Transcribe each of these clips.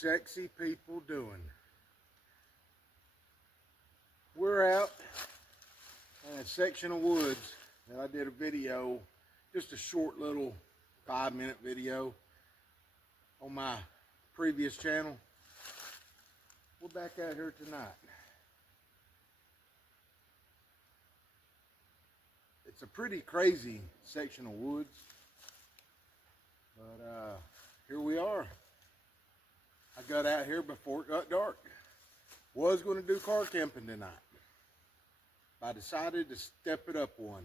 sexy people doing? We're out in a section of woods that I did a video, just a short little 5-minute video on my previous channel. We're back out here tonight. It's a pretty crazy section of woods, but here we are. I got out here before it got dark. Was going to do car camping tonight. I decided to step it up one.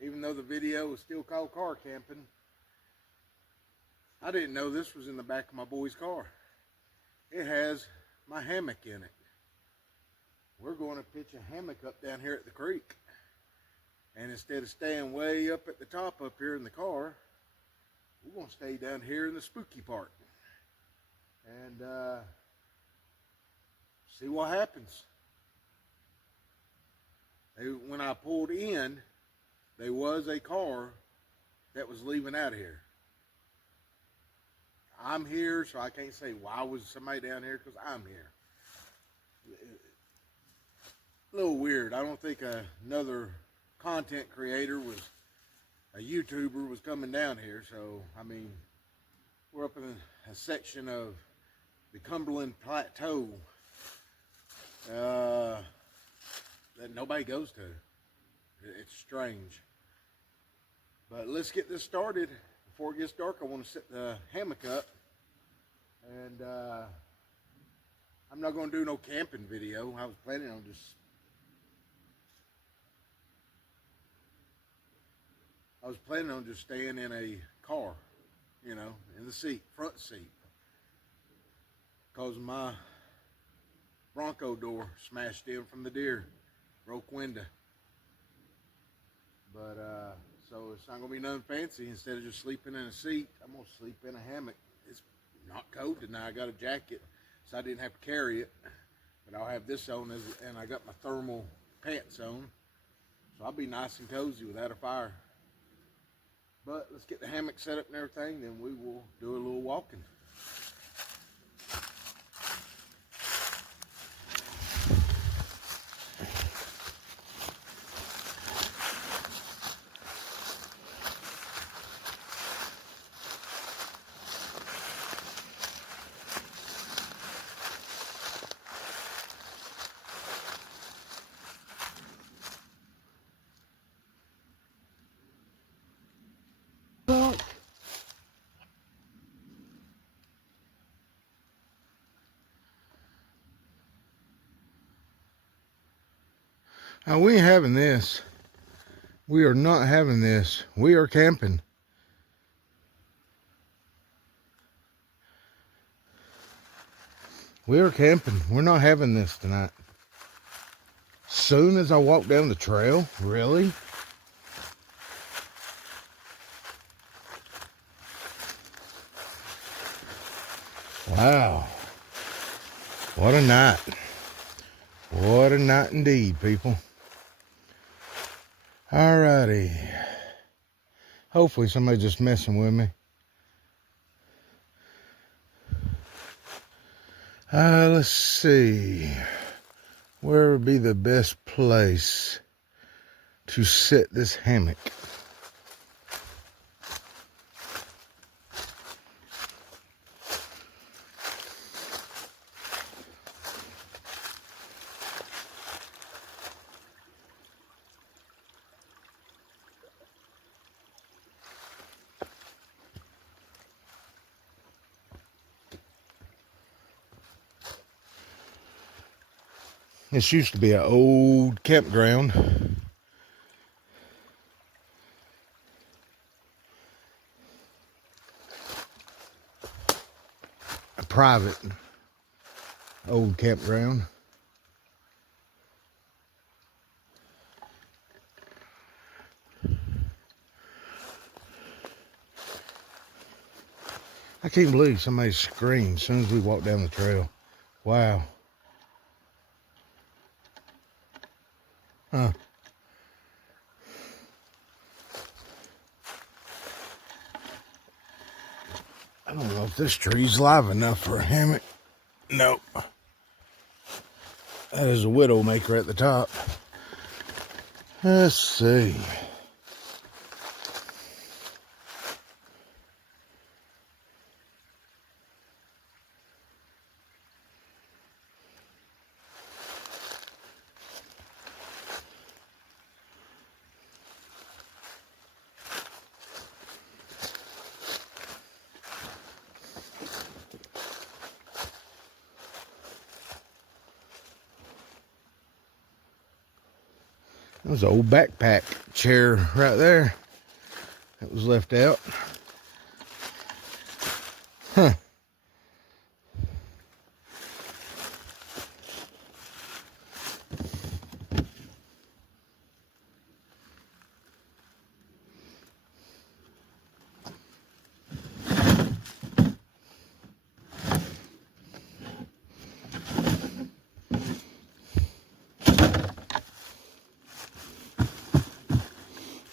Even though the video was still called car camping, I didn't know this was in the back of my boy's car. It has my hammock in it. We're going to pitch a hammock up down here at the creek. And instead of staying way up at the top up here in the car, we're going to stay down here in the spooky part. And see what happens. When I pulled in, there was a car that was leaving out of here. I'm here, so I can't say why was somebody down here, because I'm here. A little weird. I don't think another content creator a YouTuber was coming down here. So, I mean, we're up in a section of the Cumberland Plateau that nobody goes to. It's strange. But let's get this started. Before it gets dark, I want to set the hammock up. And I'm not going to do no camping video. I was planning on just staying in a car, you know, in the seat, front seat. Because my Bronco door smashed in from the deer, broke window. But so it's not gonna be nothing fancy. Instead of just sleeping in a seat, I'm gonna sleep in a hammock. It's not cold tonight. I got a jacket, so I didn't have to carry it. But I'll have this on, and I got my thermal pants on, so I'll be nice and cozy without a fire. But let's get the hammock set up and everything, then we will do a little walking. Now, we ain't having this. We are not having this. We are camping. We are camping. We're not having this tonight. Soon as I walk down the trail, really? Wow. What a night. What a night indeed, people. Alrighty. Hopefully somebody's just messing with me. Let's see. Where would be the best place to set this hammock? This used to be an old campground. A private old campground. I can't believe somebody screamed as soon as we walked down the trail. Wow. Huh. I don't know if this tree's live enough for a hammock. Nope. That is a widowmaker at the top. Let's see. There's an old backpack chair right there that was left out. Huh.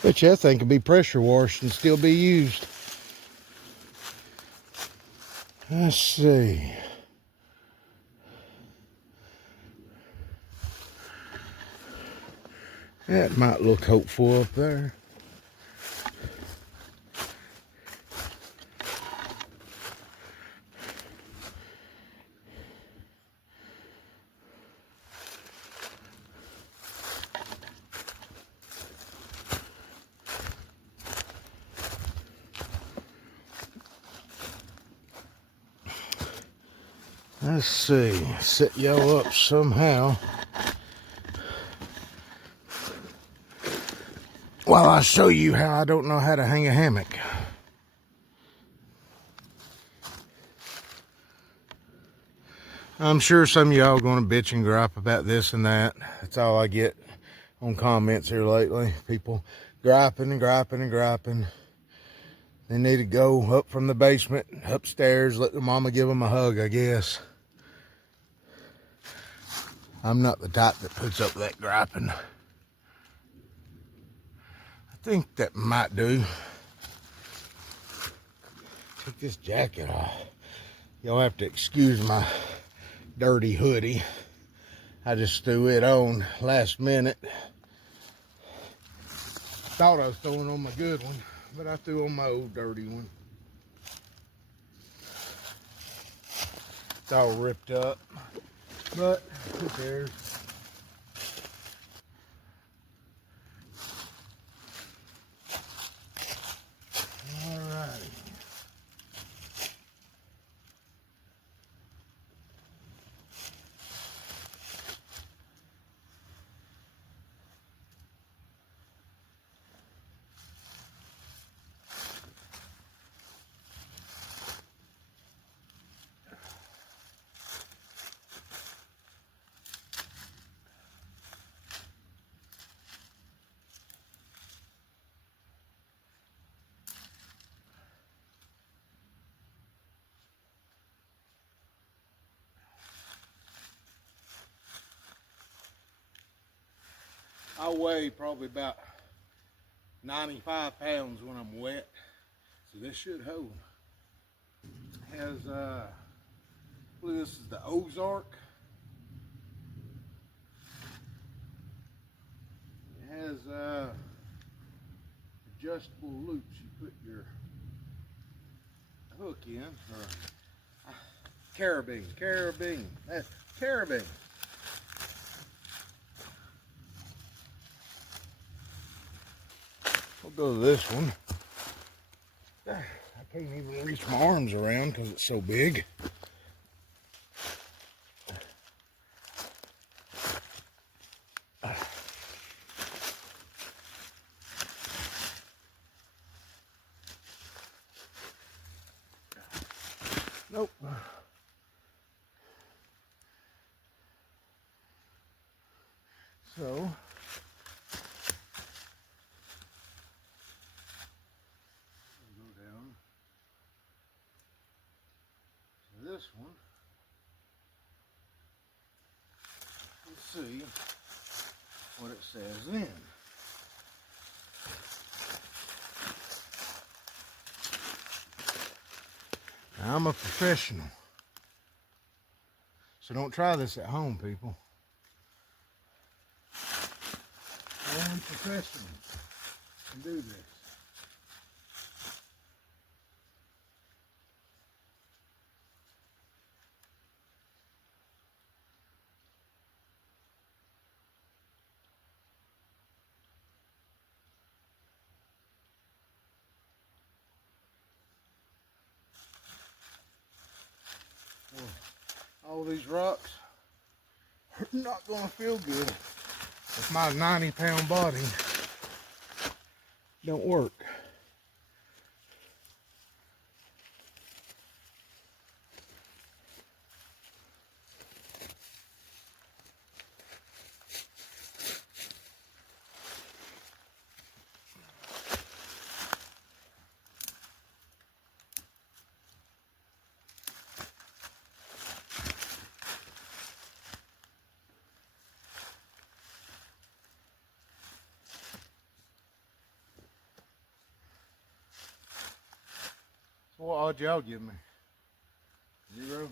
Bet you that thing could be pressure washed and still be used. Let's see. That might look hopeful up there. Let's see, set y'all up somehow while I show you how I don't know how to hang a hammock. I'm sure some of y'all are going to bitch and gripe about this and that. That's all I get on comments here lately. People griping and griping and griping. They need to go up from the basement, upstairs, let their mama give them a hug, I guess. I'm not the type that puts up that griping. I think that might do. Take this jacket off. Y'all have to excuse my dirty hoodie. I just threw it on last minute. Thought I was throwing on my good one, but I threw on my old dirty one. It's all ripped up, but who cares? Alrighty. I weigh probably about 95 pounds when I'm wet, so this should hold. It has, I believe this is the Ozark. It has adjustable loops. You put your hook in, or carabine, that's carabine. We'll go to this one. I can't even reach my arms around because it's so big. Nope. So this one, let's see what it says then. Now, I'm a professional. So don't try this at home, people. Only professionals can do this. All these rocks are not going to feel good if my 90-pound body don't work. So what odd y'all give me? 0.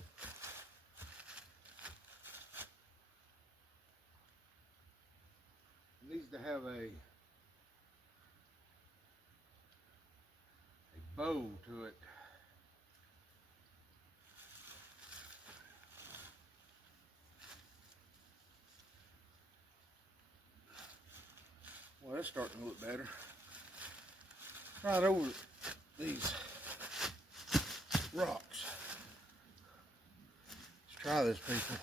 It needs to have a bow to it. Well, that's starting to look better. Right over these rocks. Let's try this, people.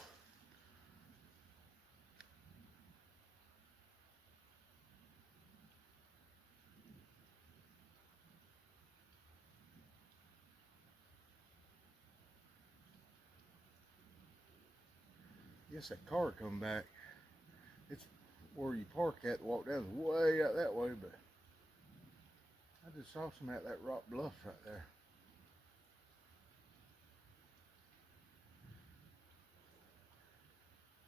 Guess that car come back. It's where you park at to walk down, way out that way, but I just saw some at that rock bluff right there.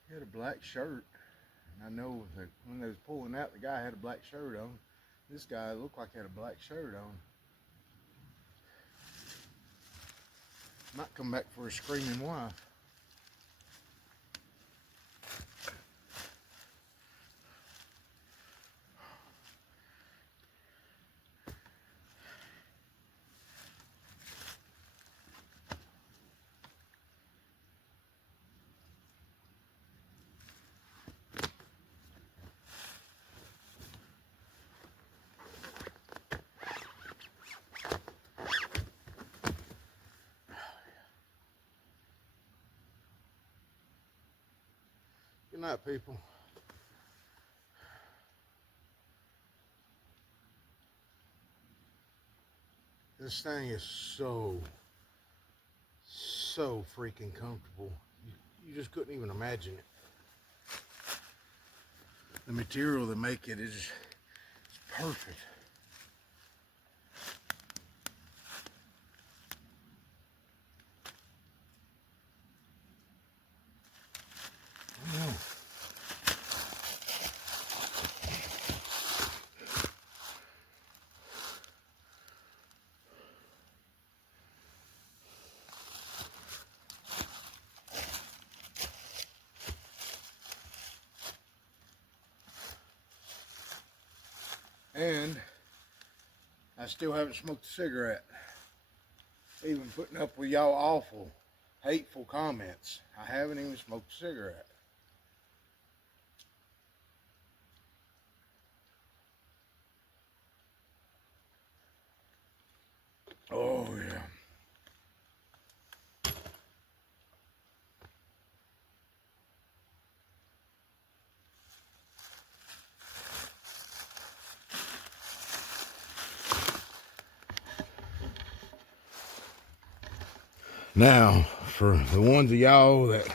He had a black shirt, and I know that when they was pulling out, the guy had a black shirt on. This guy looked like he had a black shirt on. Might come back for a screaming wife. Good night, people. This thing is so freaking comfortable. You just couldn't even imagine it. The material they make it is perfect. I know. And I still haven't smoked a cigarette. Even putting up with y'all awful, hateful comments. I haven't even smoked a cigarette. Oh yeah. Now, for the ones of y'all that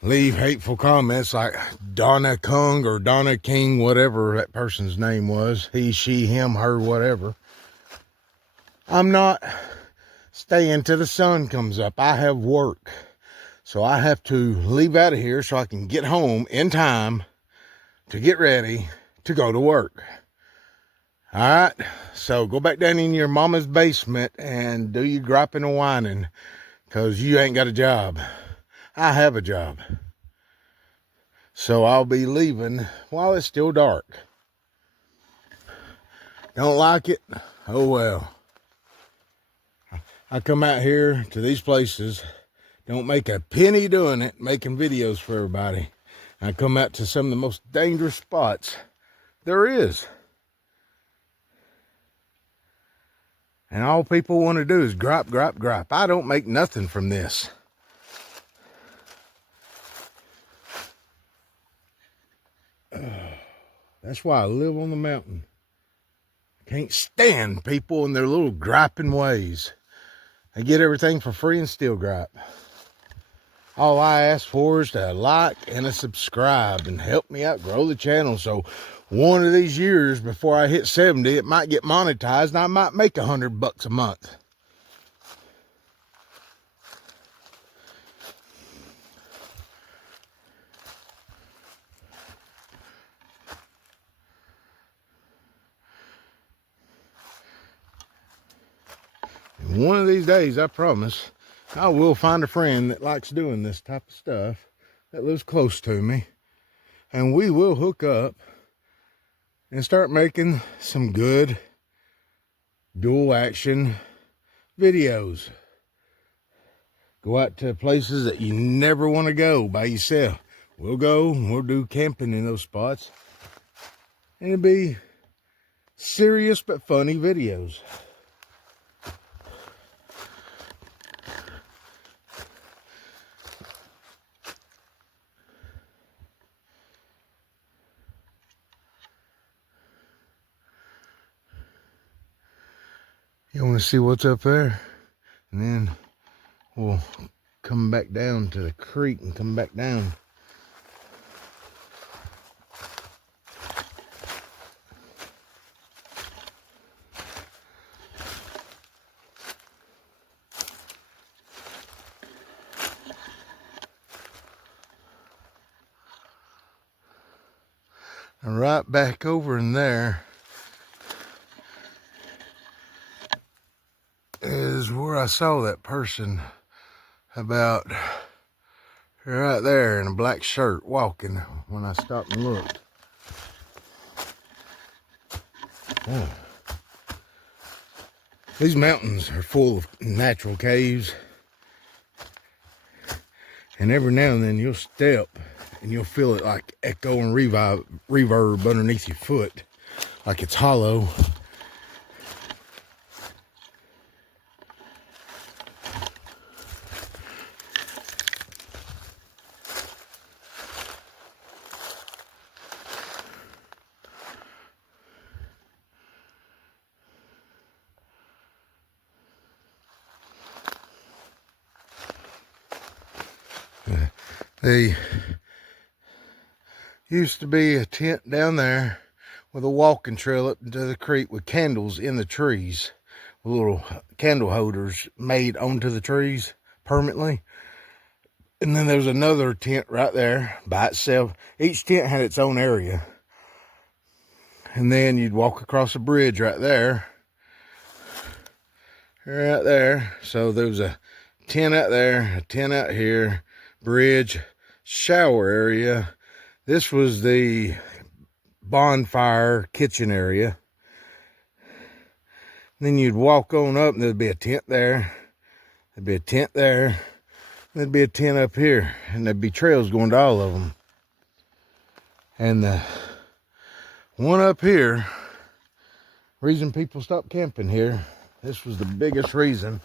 leave hateful comments like Donna Kung or Donna King, whatever that person's name was, he, she, him, her, whatever. I'm not staying till the sun comes up. I have work. So I have to leave out of here so I can get home in time to get ready to go to work. All right, so go back down in your mama's basement and do your griping and whining, because you ain't got a job. I have a job. So I'll be leaving while it's still dark. Don't like it? Oh well. I come out here to these places, don't make a penny doing it, making videos for everybody. I come out to some of the most dangerous spots there is. And all people want to do is gripe, gripe, gripe. I don't make nothing from this. That's why I live on the mountain. Can't stand people and their little griping ways. They get everything for free and still gripe. All I ask for is a like and a subscribe and help me out grow the channel. So one of these years before I hit 70, it might get monetized and I might make $100 a month. And one of these days, I promise, I will find a friend that likes doing this type of stuff, that lives close to me, and we will hook up and start making some good dual action videos. Go out to places that you never want to go by yourself. We'll go and we'll do camping in those spots, and it'll be serious but funny videos. You want to see what's up there? And then we'll come back down to the creek and come back down. And right back over in there is where I saw that person about right there in a black shirt walking when I stopped and looked. Oh. These mountains are full of natural caves, and every now and then you'll step and you'll feel it like echo and reverb underneath your foot, like it's hollow. There used to be a tent down there with a walking trail up to the creek with candles in the trees, with little candle holders made onto the trees permanently. And then there was another tent right there by itself. Each tent had its own area. And then you'd walk across a bridge right there. Right there. So there was a tent out there, a tent out here, bridge, shower area. This was the bonfire kitchen area. Then you'd walk on up and there'd be a tent there. There'd be a tent there. There'd be a tent up here. And there'd be trails going to all of them. And the one up here, reason people stopped camping here, this was the biggest reason.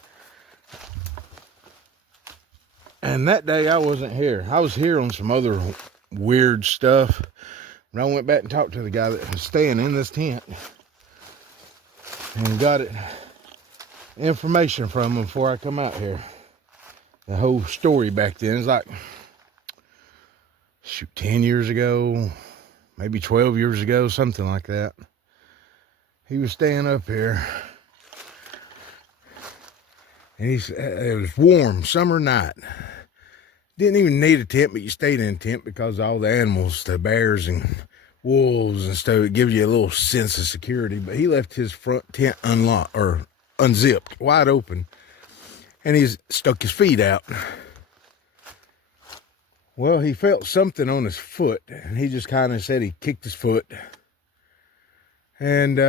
And that day I wasn't here. I was here on some other weird stuff. But I went back and talked to the guy that was staying in this tent and got information from him before I come out here. The whole story back then is like, shoot, 10 years ago, maybe 12 years ago, something like that. He was staying up here. And it was warm, summer night. Didn't even need a tent, but you stayed in a tent because all the animals, the bears and wolves and stuff. It gives you a little sense of security. But he left his front tent unlocked or unzipped, wide open, and he's stuck his feet out. Well, he felt something on his foot, and he just kind of said he kicked his foot. And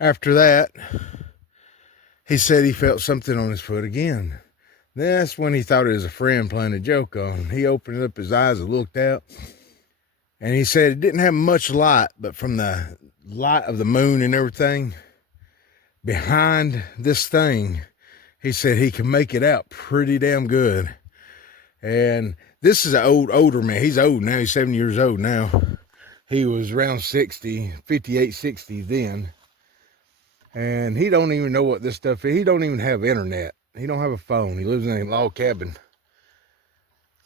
after that, he said he felt something on his foot again. That's when he thought it was a friend playing a joke on him. He opened up his eyes and looked out, and he said it didn't have much light, but from the light of the moon and everything, behind this thing, he said he could make it out pretty damn good. And this is an older man. He's old now. He's 70 years old now. He was around 60, 58, 60 then. And he don't even know what this stuff is. He don't even have internet. He don't have a phone. He lives in a log cabin.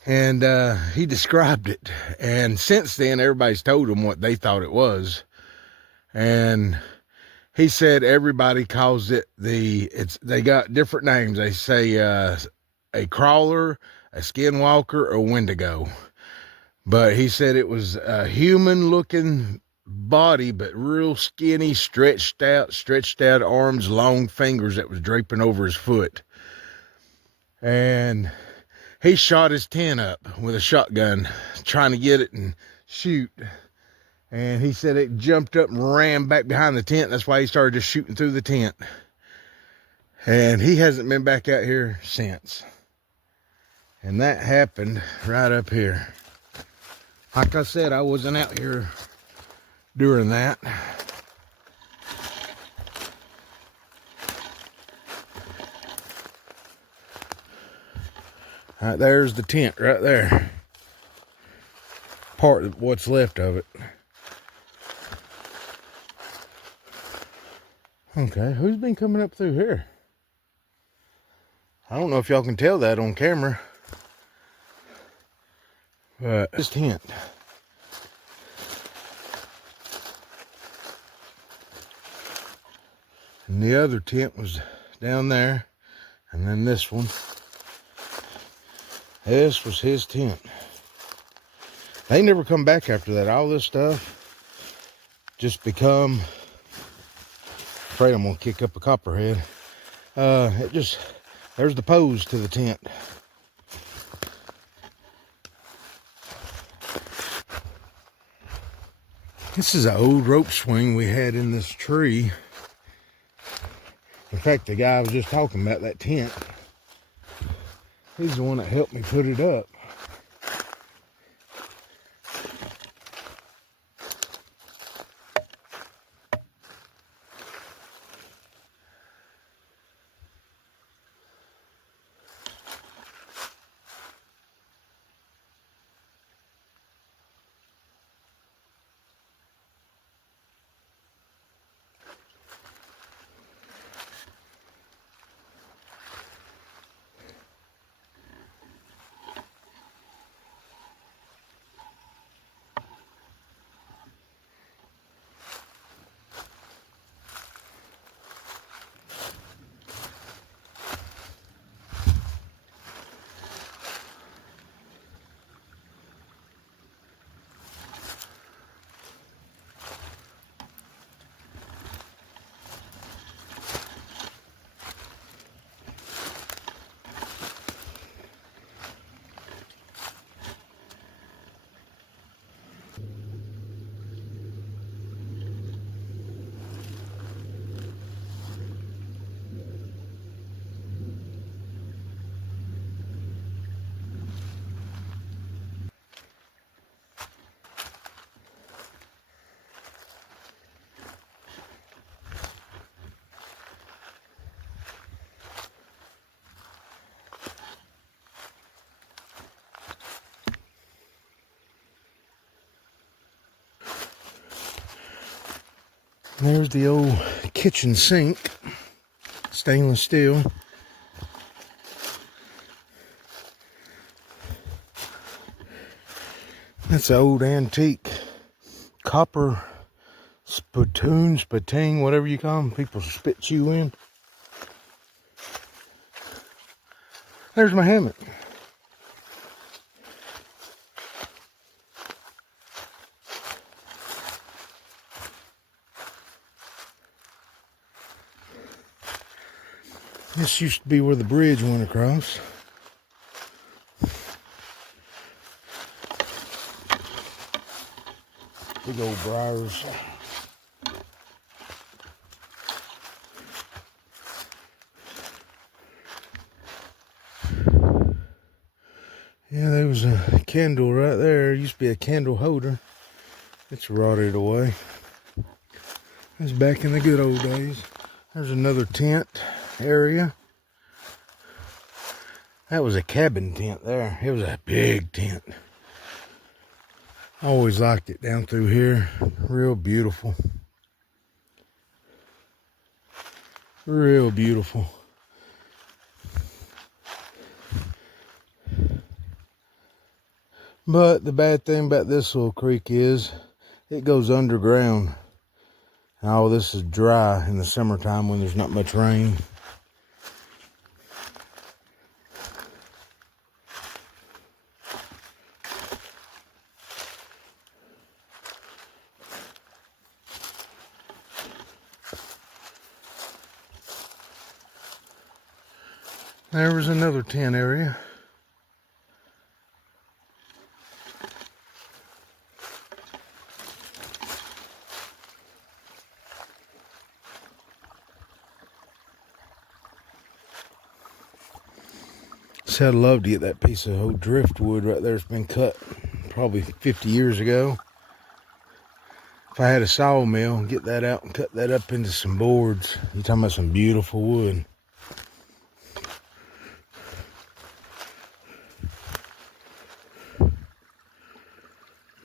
And he described it. And since then, everybody's told him what they thought it was. And he said everybody calls it they got different names. They say a crawler, a skinwalker, or wendigo. But he said it was a human looking body, but real skinny, stretched out arms, long fingers that was draping over his foot. And he shot his tent up with a shotgun, trying to get it and shoot. And he said it jumped up and ran back behind the tent. That's why he started just shooting through the tent. And he hasn't been back out here since. And that happened right up here. Like I said, I wasn't out here during that. Right, there's the tent right there. Part of what's left of it. Okay, who's been coming up through here? I don't know if y'all can tell that on camera. But this tent. And the other tent was down there. And then this one. This was his tent. They never come back after that. All this stuff just become... Afraid I'm gonna kick up a copperhead. There's the pose to the tent. This is an old rope swing we had in this tree. In fact, the guy I was just talking about, that tent, he's the one that helped me put it up. There's the old kitchen sink, stainless steel. That's an old antique copper spittoon, whatever you call them. People spit you in. There's my hammock. This used to be where the bridge went across. Big old briars. Yeah, there was a candle right there. It used to be a candle holder. It's rotted away. That's back in the good old days. There's another tent area. That was a cabin tent there. It was a big tent. I always liked it down through here. Real beautiful. Real beautiful. But the bad thing about this little creek is it goes underground. And all this is dry in the summertime when there's not much rain. There was another tent area. So I'd love to get that piece of old driftwood right there. It's been cut probably 50 years ago. If I had a sawmill, get that out and cut that up into some boards. You're talking about some beautiful wood.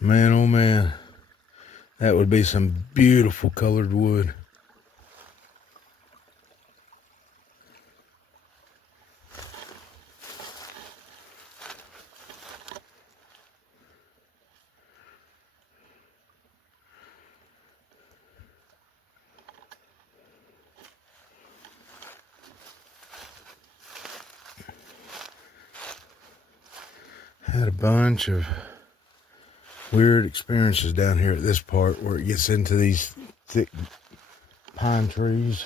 Man, oh man, that would be some beautiful colored wood. Had a bunch of weird experiences down here at this part where it gets into these thick pine trees.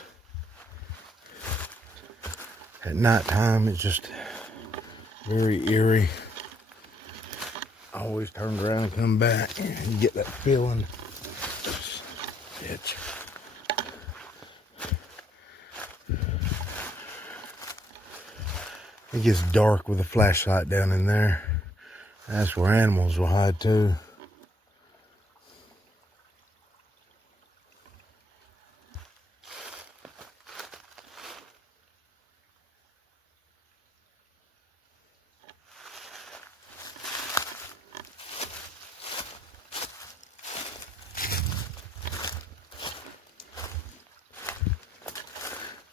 At nighttime, it's just very eerie. I always turn around and come back and you get that feeling. Itch. It gets dark with a flashlight down in there. That's where animals will hide too.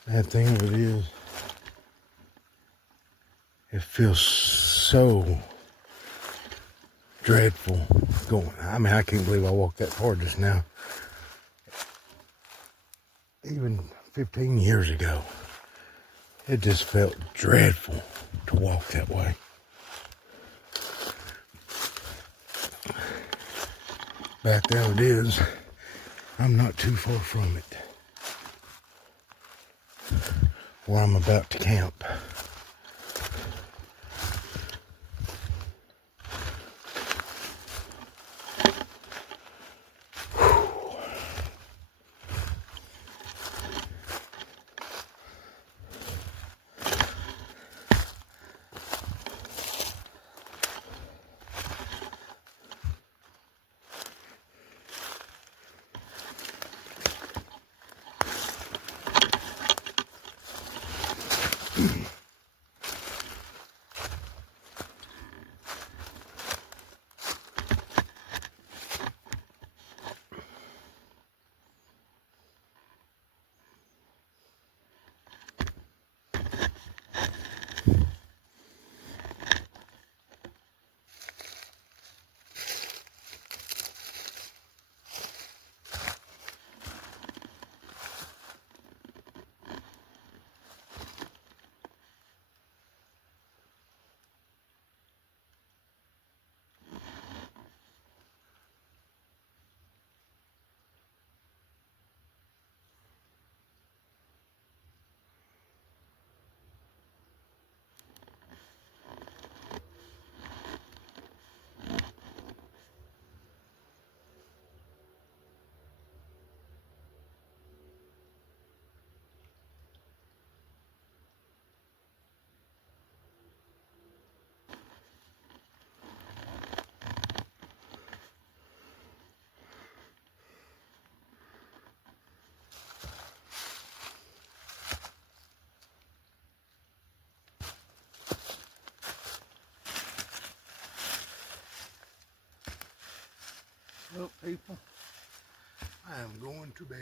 That thing of it is, it feels so dreadful going. I mean, I can't believe I walked that far just now. Even 15 years ago, it just felt dreadful to walk that way. Back there it is. I'm not too far from it, where I'm about to camp. up, people. I am going to bed.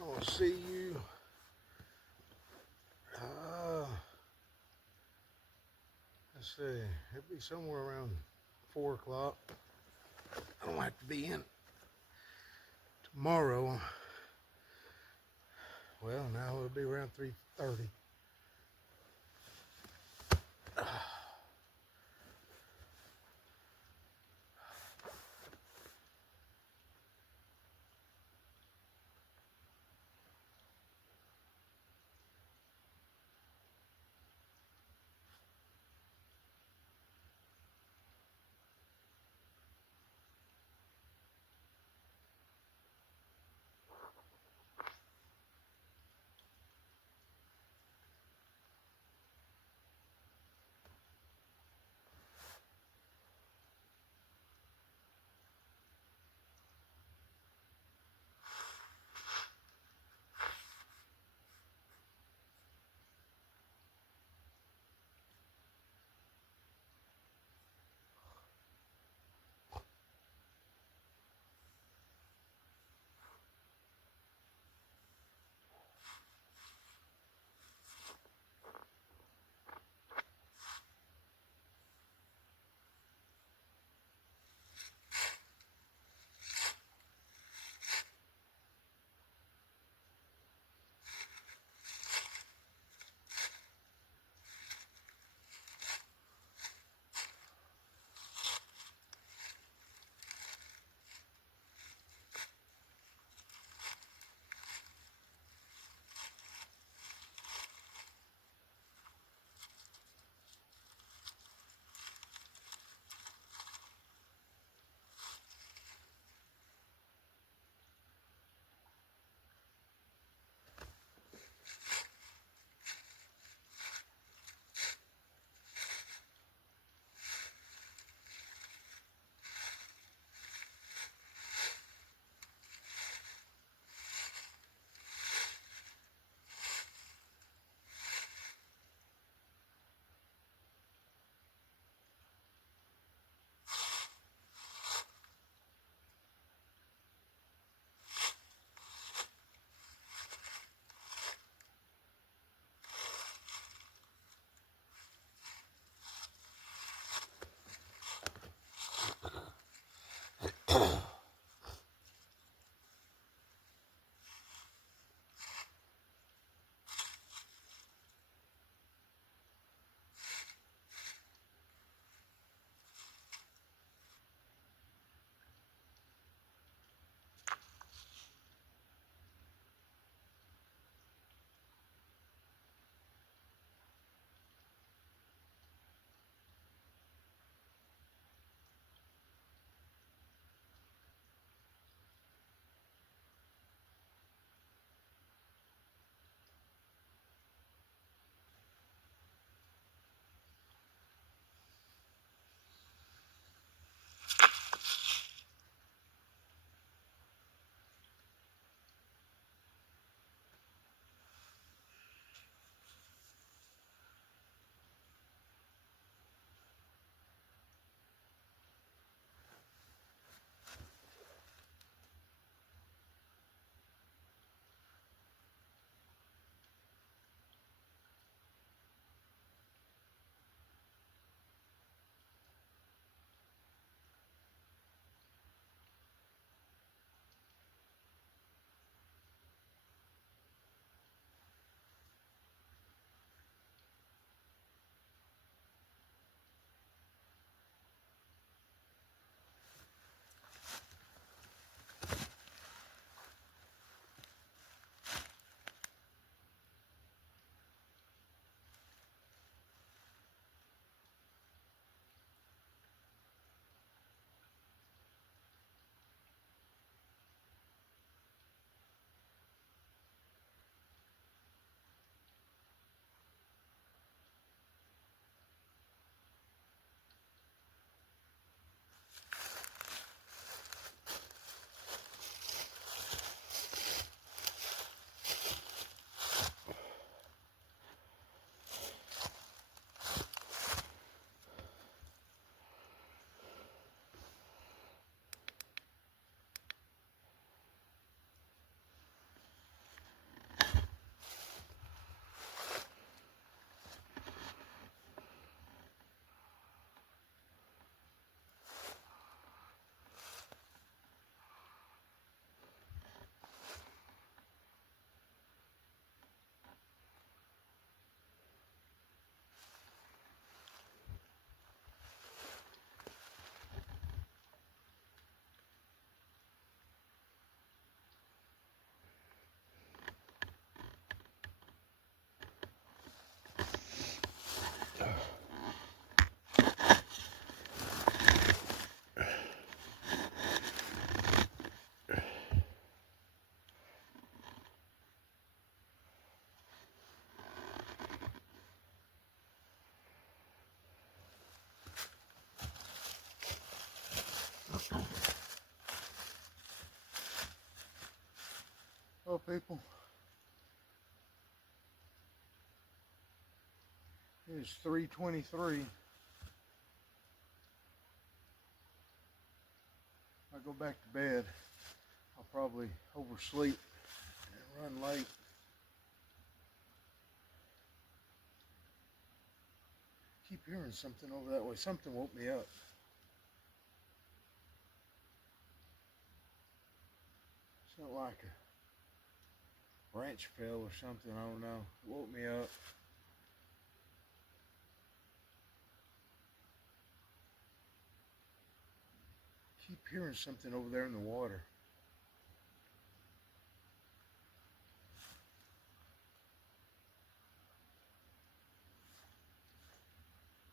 I'll see you. Let's see. It'll be somewhere around 4 o'clock. I don't have to be in tomorrow. Well, now it'll be around 3:30. people. It is 3:23. I go back to bed, I'll probably oversleep and run late. Keep hearing something over that way. Something woke me up. Something like a branch fell or something, I don't know. It woke me up. Keep hearing something over there in the water.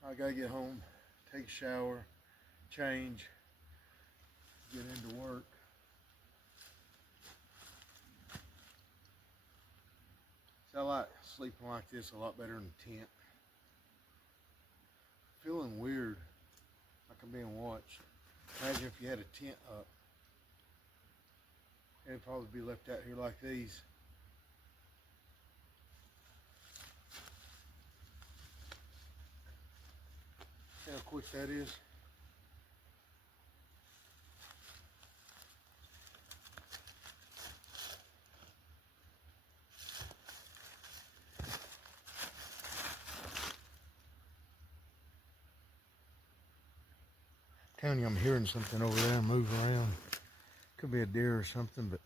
I gotta get home, take a shower, change, get into work. So I like sleeping like this a lot better in a tent. Feeling weird, like I'm being watched. Imagine if you had a tent up. It'd probably be left out here like these. See how quick that is? Telling you, I'm hearing something over there move around. Could be a deer or something, but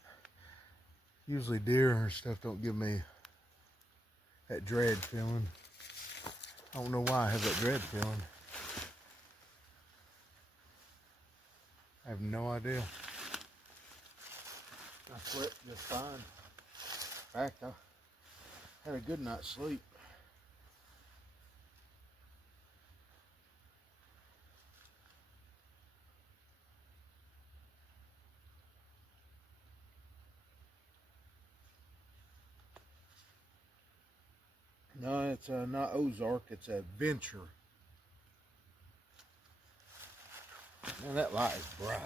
usually deer and stuff don't give me that dread feeling. I don't know why I have that dread feeling. I have no idea. I slept just fine. In fact, I had a good night's sleep. No, it's not Ozark, it's a Venture. Man, that light is bright.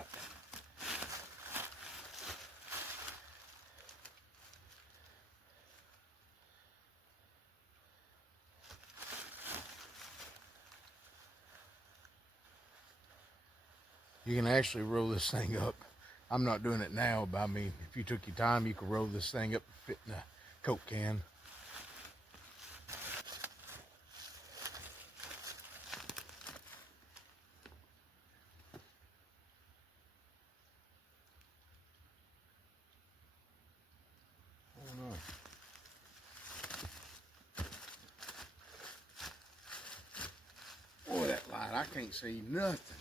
You can actually roll this thing up. I'm not doing it now, but I mean, if you took your time, you could roll this thing up and fit in a Coke can. Boy, that light, I can't see nothing.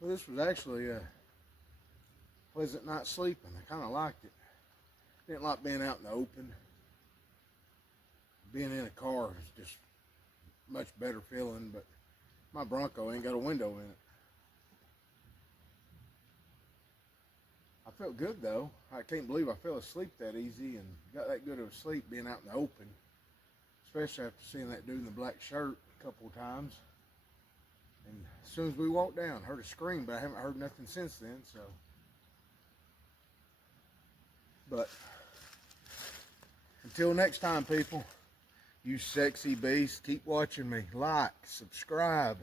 Well, this was actually a pleasant night sleeping. I kind of liked it. Didn't like being out in the open. Being in a car is just much better feeling, but my Bronco ain't got a window in it. I felt good though. I can't believe I fell asleep that easy and got that good of a sleep being out in the open. Especially after seeing that dude in the black shirt a couple of times. And as soon as we walked down, heard a scream, but I haven't heard nothing since then, so. But until next time, people, you sexy beasts, keep watching me. Like, subscribe,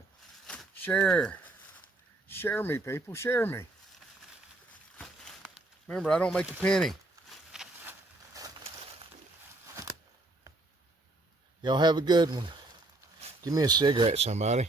share. Share me, people, share me. Remember, I don't make a penny. Y'all have a good one. Give me a cigarette, somebody.